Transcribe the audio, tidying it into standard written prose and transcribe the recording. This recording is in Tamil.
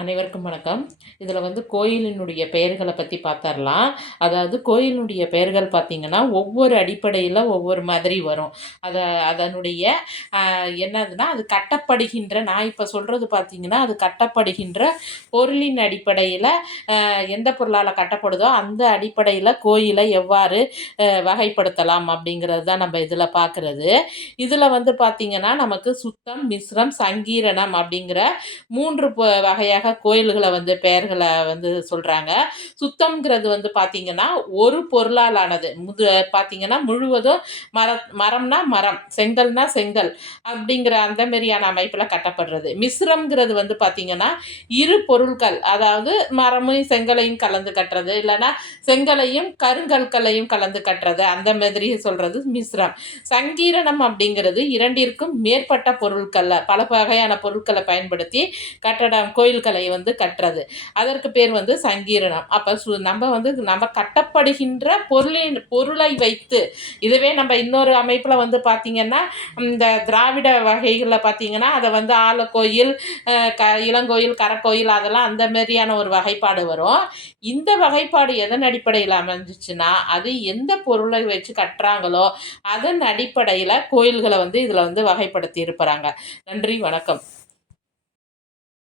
அனைவருக்கும் வணக்கம். இதில் கோயிலினுடைய பெயர்களை பற்றி பார்த்தரலாம். அதாவது கோயிலினுடைய பெயர்கள் பார்த்தீங்கன்னா, ஒவ்வொரு அடிப்படையில் ஒவ்வொரு மாதிரி வரும். அதனுடைய என்னதுன்னா, அது கட்டப்படுகின்ற நான் இப்போ சொல்கிறது பார்த்தீங்கன்னா, அது கட்டப்படுகின்ற பொருளின் அடிப்படையில் எந்த பொருளால் கட்டப்படுதோ, அந்த அடிப்படையில் கோயிலை எவ்வாறு வகைப்படுத்தலாம் அப்படிங்கிறது தான் நம்ம இதில் பார்க்குறது. இதில் பார்த்தீங்கன்னா, நமக்கு சுத்தம், மிஸ்ரம், சங்கீரணம் அப்படிங்கிற 3 வகையாக கோயில்களை பெயர்களை சொல்கிறாங்க. சுத்தம்ங்கிறது பார்த்தீங்கன்னா, ஒரு பொருளால் ஆனது. பார்த்தீங்கன்னா முழுவதும் மரம்னா மரம், செங்கல்னா செங்கல் அப்படிங்கிற அந்த மாரியான அமைப்பில் கட்டப்படுறது. மிஸ்ரம்ங்கிறது பார்த்தீங்கன்னா, இரு பொருட்கள், அதாவது மரமும் செங்கலையும் கலந்து கட்டுறது, இல்லைன்னா செங்கலையும் கருங்கற்களையும் கலந்து கட்டுறது, அந்த மாதிரி சொல்கிறது மிஸ்ரம். சங்கீரணம் அப்படிங்கிறது இரண்டிற்கும் மேற்பட்ட பொருட்களில் பல வகையான பொருட்களை பயன்படுத்தி கோயில்களை கட்டுறது. அதற்கு பேர் சங்கீரணம். அப்போ நம்ம கட்டப்படுகின்ற பொருளை வைத்து, இதுவே நம்ம இன்னொரு அமைப்பில் பார்த்தீங்கன்னா, இந்த திராவிட வகைகளில் பார்த்தீங்கன்னா, அதை ஆலக்கோயில், இளங்கோயில், கரக்கோயில், அதெல்லாம் அந்த மாதிரியான ஒரு வகைப்பாடு வரும். இந்த வகைப்பாடு எதன் அடிப்படையில் அமைஞ்சிச்சுன்னா, அது எந்த பொருளை வச்சு கட்டுறாங்களோ அதன் அடிப்படையில் கோயில்களை இதில் வகைப்படுத்தி இருப்பாங்க. நன்றி, வணக்கம்.